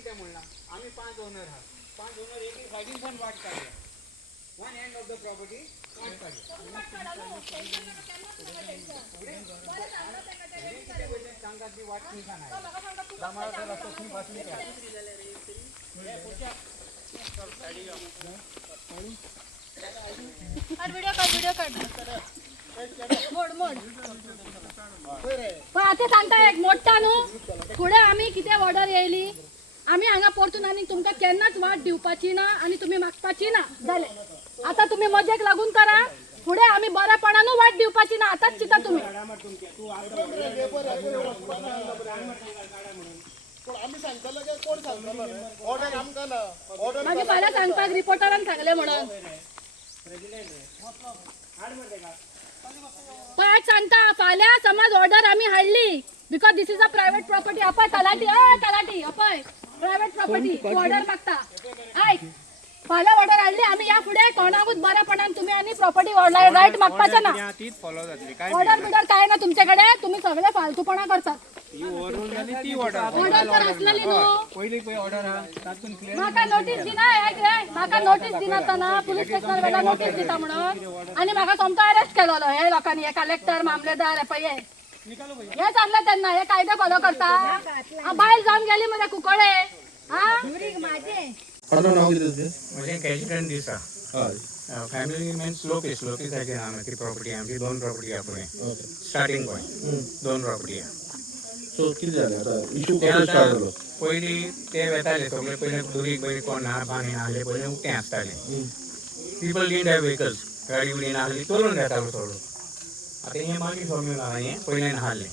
किती म्हणला आम्ही 5 ओनर आहात 5 ओनर एक सायडीन पण वाट काढूया one end of the property वाट काढूया सांगात ती वाट ठीक नाही आम्हाला रस्ता खूप असली काय व्हिडिओ काढ मोड मोड पण आता सांगता एक मोठा न्हू पुढे आम्ही किती ऑर्डर येयली आम्ही हांगा परतून आणि तुमका केन्नाच वाट दिवपाची ना आणि तुम्ही मागपाची ना झाले आता तुम्ही मजेक लागून करा पुढे आम्ही बऱ्यापणानं वाट दिवपाची ना आताच चिता तुम्ही मागे मला सांगपाक रिपोर्टरान सांगले म्हणून पण आज सांगता फाल्या समज ऑर्डर आम्ही हाडली because this is a private property अपय तलाठी अपय प्रायव्हेट प्रॉपर्टी ऑर्डर मागता ऐक फाल्या ऑर्डर हाडली आम्ही या पुढे कोणाकूच बऱ्यापणान तुम्ही आणि प्रॉपर्टी राईट मागपाचा ना ऑर्डर बिडर काय ना तुमच्याकडे तुम्ही सगळे फालतूपणा करतात ऑर्डर तर असलेली माका नोटीस दिना माका नोटीस दिना पोलीस स्टेशनार वेळा नोटीस दिता म्हणून आणि माका सोमतो अरेस्ट केलेलो हे लोकांनी हे कलेक्टर मामलेदार हे पय हे चाललं त्यांना हे कायदे फॉलो करता बाहेर जाऊन गेली मध्ये कुकडे हा म्हणजे कॅजिटन दिसा फॅमिली मीन्स लोकेश लोकेशाची आमची प्रॉपर्टी आमची 2 प्रॉपर्टी आहे स्टार्टिंग पॉईंट 2 प्रॉपर्टी आहे पयली ते वेताले सगळे पहिले दुरीक बैल कोण ना पाणी नाहले पहिले उठे आसताले पीपल डीड हॅव व्हेकल्स गाडी बिडी नाहली चलून घेतालो थोडं आता हे मागील फॉर्म्युला हे पहिले नाहले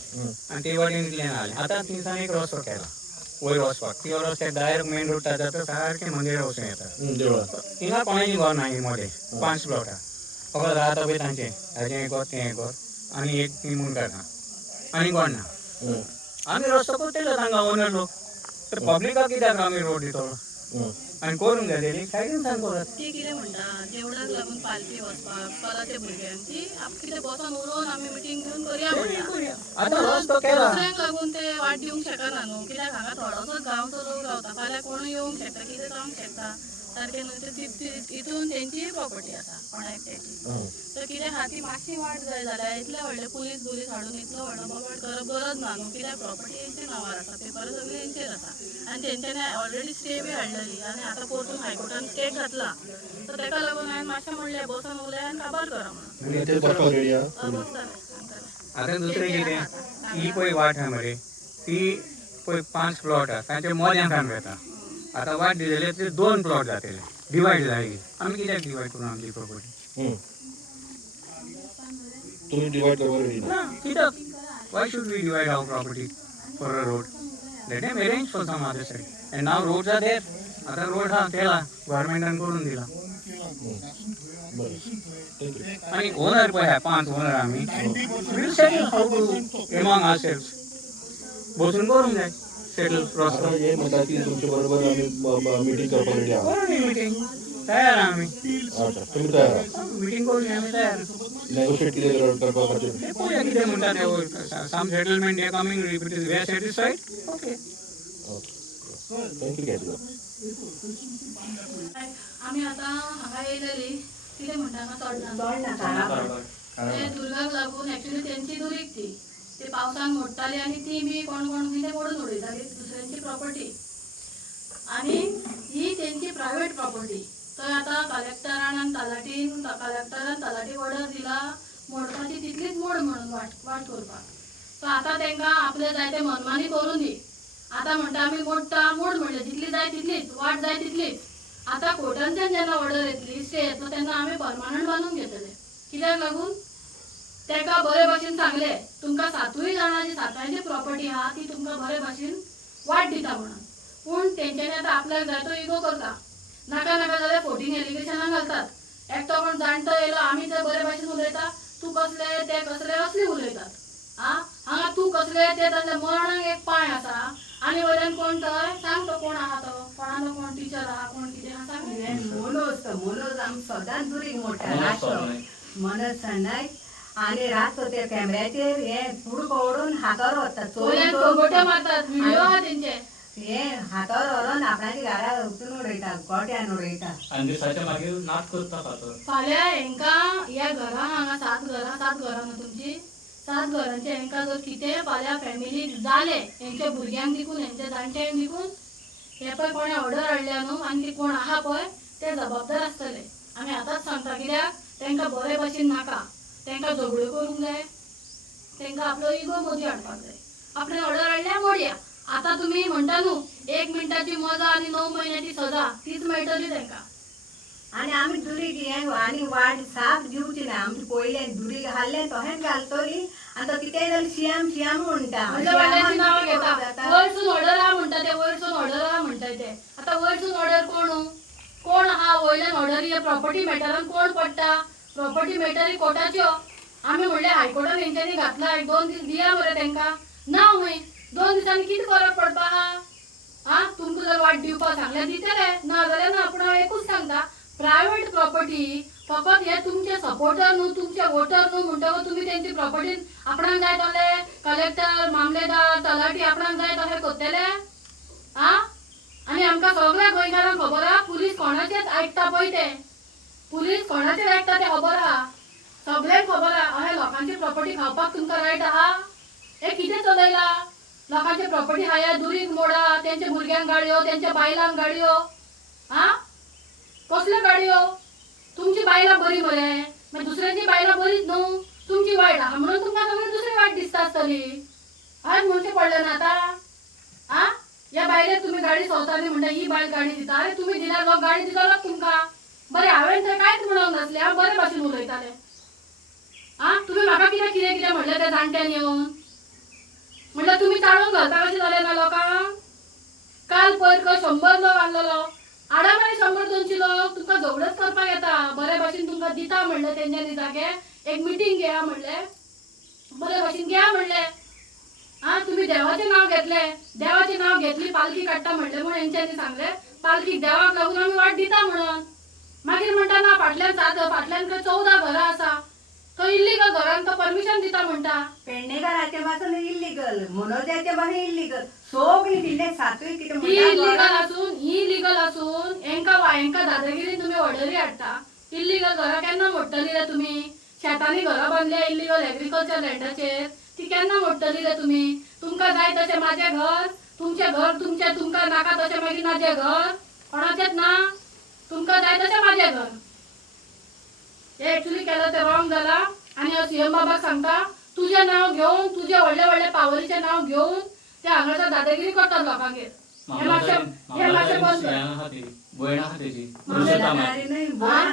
आणि ते वाटेन इतले नाहले आता तिनसांनी एक रस्तो केला वयर वचपाक ती रस्त्याक डायरेक्ट मेन रोड जाता सारखे मंदिरा वचून येतात हिंगा कोणाची घर नाही मध्ये 5 प्लॉटा फकत राहता पळय तांचे हेजें एक घर तें एक घर आनी एक ती मुंडाटा आनी कोण ना आम्ही रस्तो करतलो तांकां ओनर लोक तर पब्लिकाक कित्याक आमी रोड दितलो आनी करून घातलेली सायडीन सांग करत ती कितें म्हणटा देवळाक लागून पालखी वचपाक चलाचे भुरग्यांची कितें बसून उलोवन आमी मिटींग घेवन करया म्हणटा आतां रस्तो केला दुसऱ्यांक लागून ते वाट दिवंक शकना न्हू कित्याक हांगा थोडोसोच गांवचो लोक रावता फाल्यां कोण येवंक शकता कितें जावंक शकता सारकें न्हू हितून तेंची प्रॉपर्टी आसा कोणा एकट्याची तर कितें आहा ती मातशी वाट जाय जाल्यार इतले व्हडले पुलीस हाडून इतलो व्हडलो बोबाड करप गरज ना न्हू कित्याक प्रॉपर्टी हेंचे नांवार आसा पेपर सगळे हेंचेर आसा आनी तेंच्यांनी ऑलरेडी स्टे बी हाडलेली आनी आतां परतून हायकोर्टान स्टे घातला तर ताका लागून हांवें मातशें म्हणलें बसून उलय आनी काबार करा म्हणून आतां दुसरें कितें ही पळय वाट आहा मरे ती पळय 5 प्लॉट आहा तांचे मद्यान काम येता आतां वाट दिलेले ते 2 प्लॉट जातले डिवायड जायली आमी कित्याक डिवायड करून आमची प्रॉपर्टी तुम्ही डिवाइड करवा कित्याक why should we divide our property for a road let them arrange for some other side and now roads are there आता रोड हा केला गव्हर्नमेंटान करून दिला आणि ओनर पळय 5 ओनर आमी will settle how to among ourselves बसून करून जाय सेटल रस्तो हे म्हणतात की तुमच्या बरोबर आम्ही मीटिंग करपाक रेडी आहात करून मीटिंग तयार आमी अच्छा तुम्ही तयार आहात मीटिंग करून आमी तयार नेगोशिएट कितें करपा खातीर ते पळोवया कितें म्हणटा ते सम सेटलमेंट हे coming if it is way satisfied okay thank you cat आम्ही आता हांगा येयलेली कितें म्हणटा हांगा चडना दुर्गाक लागून एक्चुअली तेंची दुरीक ती ते पावसान मोडटाली आनी ती बी कोण कोण कितें मोडून उडयताली दुसऱ्यांची प्रॉपर्टी आनी ही तेंची प्रायव्हेट प्रॉपर्टी तर आता कलेक्टरान तलाठी ऑर्डर दिला मोडपाची तितलीच मोड म्हणून वाट करपाक सो आता तांकां आपले जाय ते मनमानी करून दी आता म्हणटा आमी मोडटा मोड म्हणले जितली जाय तितलीच वाट जाय तितलीच आता कोर्टांच्यान जेन्ना ऑर्डर येतली स्टे येतलो तेन्ना आमी परमनंट बांदून घेतले कित्याक लागून ताका बरे भाशेन सांगले तुमकां 7 जाणांची 7 प्रॉपर्टी आहा ती तुमकां बरे भाशेन वाट दिता म्हणून पूण तेंच्यांनी आता आपल्याक जाय तो इगो करता नाका नाका जाल्यार फोर्टींग एलिगेशनां घालतात एकटो कोण जाणटो येयलो आमी ते बरे भाशेन उलयता तूं कसले ते कसले असली उलयतात हांगा तूं कसले ते तसले मरणाक एक पांय आसा आनी वयल्यान कोण थंय सांग तो कोण आहा तो कोणालो कोण टिचर आहा कोण कितें आहा सांग मोनोज आमी सदांच दुरीक मोडटा नासलो मनोज सांगनाय आणि रात ते कॅमेऱ्याचेर हे फूड ओडून हातार वतात गोटे मारतात व्हिडिओ आहा तेंचे हे हातावर व्हरून आपणाची घरा उठून उडयता गोट्यान उडयता आनी दिसाच्या मागीर नाच करता फातर. फाल्यां हेंकां ह्या घरान हांगा 7 घरां न्हू तुमची 7 घरांचे हेंकां जर कितें फाल्यां फॅमिलीक जालें हेंच्या भुरग्यांक देखून हेंच्या जाणट्यांक देखून हे पळय कोणें ऑर्डर हाडल्या न्हू आनी ते कोण आहा पळय ते जबाबदार आसतले. आमी आतांच सांगता कित्याक तांकां बरे भशेन नाका, तांकां झगड्यो करूंक जाय, तांकां आपलो इगो मदीं हाडपाक जाय. आपणे ऑर्डर हाडल्या मोडया. आता तुम्ही म्हणता न्हू 1 मिनटाची मजा आणि 9 महिन्याची सजा तीच मेळटली तांकां. आणि आमी दुरीक हें आनी वाट साप दिवची ना. आमी पयले दुरीक हाडलें तहेंच घालतली आनी तो कितेंय जाल्यार शियाम शियाम म्हणटा. म्हणजे वाड्याची नांवां घेता. वयरसून ऑर्डर आहा म्हणटा ते, वयरसून ऑर्डर आहा म्हणटाय ते. आतां वयरसून ऑर्डर कोण आहा वयल्यान ऑर्डर हे प्रॉपर्टी मॅटरान कोण पडटा? प्रॉपर्टी मॅटर ही कोर्टाच्यो. आमी म्हणलें हायकोर्टान हेंच्यांनी घातला 2 दीस दिया मरे तांकां. ना हूंय 2 दिसांनी कितें फरक पडपा आहा? तुमकां जर वाट दिवपाक सांगल्यार दितले, ना जाल्यार ना. पूण हांव एकूच सांगता, प्रायवेट प्रॉपर्टी फकत हे तुमचे सपोर्टर न्हू, तुमचे वोटर न्हू म्हणटकच तुमी तेंची प्रॉपर्टी आपणाक जाय तसले कलेक्टर, मामलेदार, तलाटी आपणाक जाय तशें करतले? आनी आमकां सगळ्या गोंयकारांक खबर आहा पुलीस कोणाचेच आयकता पळय ते. पुलीस कोणाचेच आयकता ते खबर आहा. सगळ्यांक खबर आहा अशें लोकांची प्रॉपर्टी खावपाक तुमकां रायट आहा? हे कितें चलयला? लोकांची प्रॉपर्टी हाया दुरीक मोडा, तेंच्या भुरग्यांक गाडयो, तेंच्या बायलांक गाडयो. कसल्यो गाडयो? तुमची बायलां बरी मरे, मागीर दुसऱ्यांची बायलां बरीच न्हू. तुमची वायट आहा म्हणून तुमकां सगळी दुसरी वायट दिसता आसतली. आज म्हणचे पडले ना आतां? ह्या बायलेक तुमी गाडी चलताली म्हणटा ही बायल गाडी दिता. अरे तुमी दिल्यार लोक गाडी दितलो तुमकां. बरें हांवें थंय कांयच म्हणूंक नासलें, हांव बरे भाशेन उलयतालें. तुमी म्हाका कितें कितें कितें म्हणलें त्या जाणट्यान येवन म्हणल्यार तुमी चाळून घालता कशें जालें ना लोकांक? काल पयर 100 लोक आसलेलो, आडा मागीर 100-200 लोक तुमकां झगडोच करपाक येता. बरे भाशेन तुमकां दिता म्हणलें तेंच्यांनी जागे. एक मिटींग घेया म्हणलें, बरे भाशेन घ्या म्हणलें. तुमी देवाचें नांव घेतलें, देवाचें नांव घेतली पालखी काडटा म्हणलें म्हणून हेंच्यांनी सांगलें पालखीक देवाक लागून आमी वाट दिता म्हणून. मागीर म्हणटा ना फाटल्यान 14 घरां आसा, तो इल्लीगल घरांक तो परमिशन दिता म्हणटा. पेडणेकाराचे पासून इल्लीगल, मनोजाचे पासून इल्लीगल, सगळी दिल्ले 7य कितें ही इल्लीगल असून हेंका दादागिरीन तुम्ही ऑर्डरी हाडटा. इल्लीगल घरां केन्ना मोडटली रे तुमी? शेतांनी घरां बांदल्या इल्लीगल एग्रीकल्चर लँडाचेर, ती केन्ना मोडटली रे तुमी? तुमकां जाय तशें म्हाजें घर, तुमचें घर तुमकां नाका तशें मागीर म्हाजें घर कोणाचेंच ना. तुमकां जाय तशें म्हाजें घर. हे एक्चुअली केलं ते रॉंग जाला. आणि सीएम बाबाक सांगता तुझें नाव घेवन, तुझे व्हडले व्हडले पावरीचें नाव घेवन ते हांगासर दादागिरी करतात लोकांगेर. हे मातशें बंद कर. भयण आहा तेजी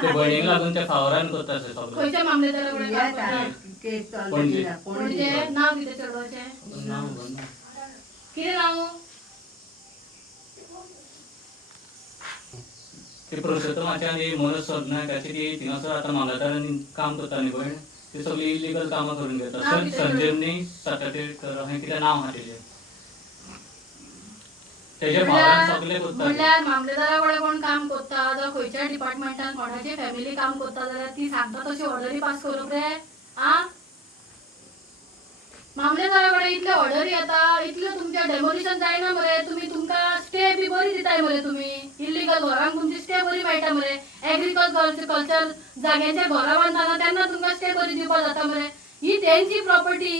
ते भयणीक लागून ते फावरान करता सगळें. खंयच्या मामलेदारा कडेन पणजे. म्हणजे नाव कितें चेडवाचें? नांव खबर ना. कितें नाव? ते पुरुषोत्तमाचे आनी मनोज सरनायकाची ती थिंगासर आतां मामलेदारांनी काम करता न्ही पळय, ती सगळी इल्लीगल कामां करून घेता. संजीवनी साताटेकर अशें कितें नांव आहा तेजें. तेजे फावरान सगळे करता. म्हणल्यार मामलेदारा कडेन कोण काम करता जावं खंयच्या डिपार्टमेंटान कोणाची फॅमिली काम करता जाल्यार ती सांगता तशी ऑर्डरी पास करूंक रे. मामलेदारा कडेन इतले ऑर्डरी येता, इतलें तुमचें डेमोलिशन जायना मरे. तुमकां स्टे बी बरी दिताय मरे. तुमी इल्लीगल घरांक तुमची स्टे बरी मेळटा मरे. एग्रीकल्चर जाग्यांचेर घरां बांदतना तेन्ना तुमकां स्टे बरी दिवपाक जाता मरे. ही तेंची प्रॉपर्टी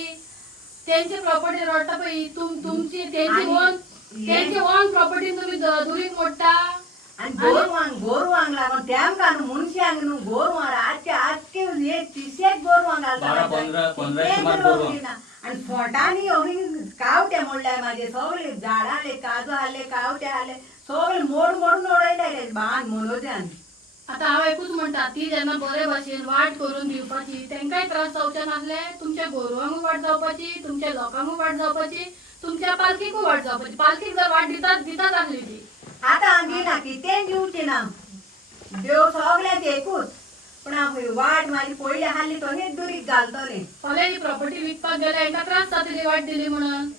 रडटा पळय तुमची तेंची ओन प्रॉपर्टी तुमी दुरीक मोडटा. आणि गोरवांक लागून तेमकां न्हू मनशांक न्हू गोरवां आजचे हे 30 गोरवां घालता. 12-15 सुमार गोरवां. आणि फोटांनी अशें कावटे मोडल्याय म्हाजे सगळे झाडां आले, काजू आले, कावटे आले, सगळे मोडून उडयले बांद मनोजान. आता हांव एकूच म्हणटा ती जेन्ना बरे भाशेन वाट करून दिवपाची, तेंकाय त्रास जावचे नासले, तुमच्या गोरवांकूय वाट जावपाची, तुमच्या लोकांकूय वाट जावपाची, तुमच्या पालखीकूय वाट जावपाची. पालखीक जर वाट दितात आसली ती आतां दिना कितें दिवची ना. देव सगळ्याक एकूच. पण हांव वाट म्हाजी पयली हाडली तो हेच दुरीक घालतलें. फाल्यां ही प्रॉपर्टी विकपाक गेल्यार हेंकां त्रास जातली वाट दिली म्हणून.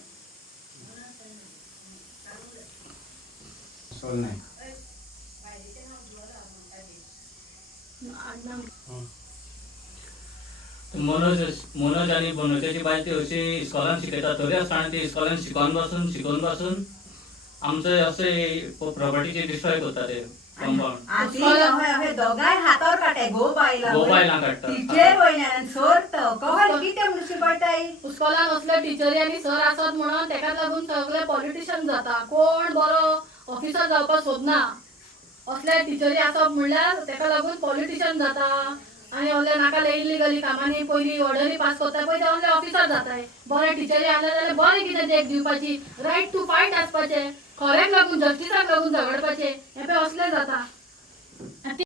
मनोज आनी मनोजाची बायल ती अशी इस्कॉलान शिकयता. तरी आसतना ती इस्कॉलान शिकून बसून आमचं असे प्रॉपर्टीचे डिस्ट्रॉय करता ते कंपाऊंड आधी हे दोगांय हातावर काटाय गो बायला गोबायला काडटा टिचर वयल्यान सर तो कहल कितें म्हणून पडटाय इस्कॉलान असले टिचरी आनी सर आसत म्हणून तेका लागून सगळे पॉलिटिशियन जाता कोण बरो ऑफिसर जावपाक सोदना असले टिचरी आसप म्हणल्यार तेका लागून पॉलिटिशियन जाता आनी असले नाका इल्लिगली कामांनी पयलीं ऑर्डरी पास करता पळय ते असले ऑफिसर जाताय बरे टिचरी आसले जाल्यार बरें कितें देख दिवपाची रायट टू फायट आसपाचें खऱ्याक लागून जस्टिसाक लागून झगडपाचें हे पळय असले जाता